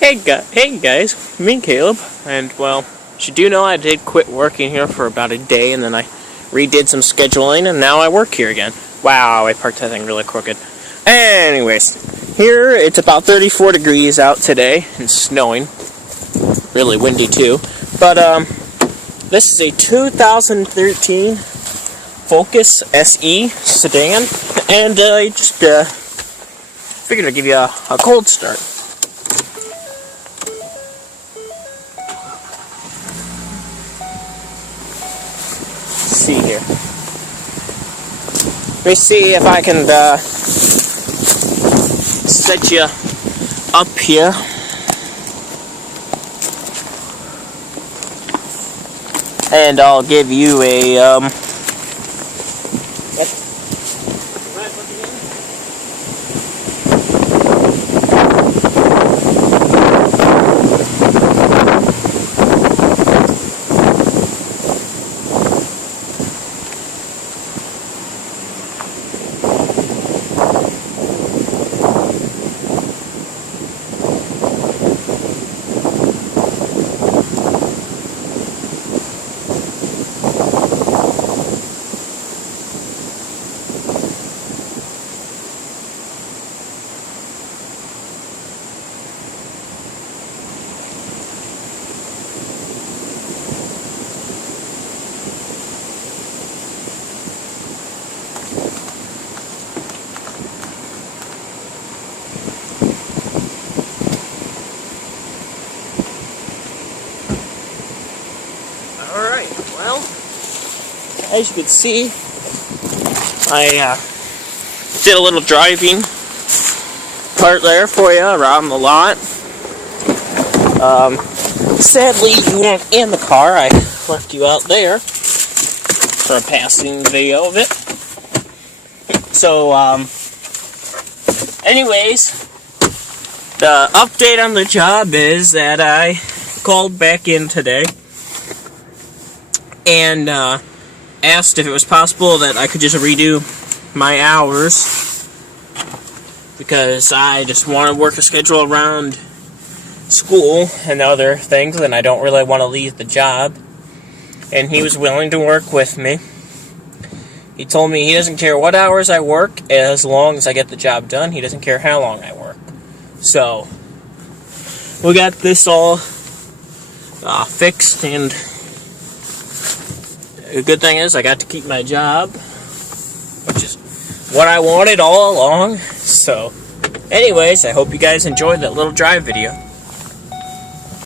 Hey guys, me Caleb, and well, you do know I did quit working here for about a day, and then I redid some scheduling, and now I work here again. Wow, I parked that thing really crooked. Anyways, here it's about 34 degrees out today, and snowing. Really windy too. But this is a 2013 Focus SE sedan, and I just figured I'd give you a cold start. See here. Let me see if I can set you up here. And I'll give you a Alright, well, as you can see, I did a little driving part there for you around the lot. Sadly, you weren't in the car. I left you out there for a passing video of it. So, anyways, the update on the job is that I called back in today and asked if it was possible that I could just redo my hours, because I just want to work a schedule around school and other things, and I don't really want to leave the job. And he was willing to work with me. He told me he doesn't care what hours I work as long as I get the job done. He doesn't care how long I work. So we got this all fixed, and the good thing is I got to keep my job, which is what I wanted all along. So anyways, I hope you guys enjoyed that little drive video.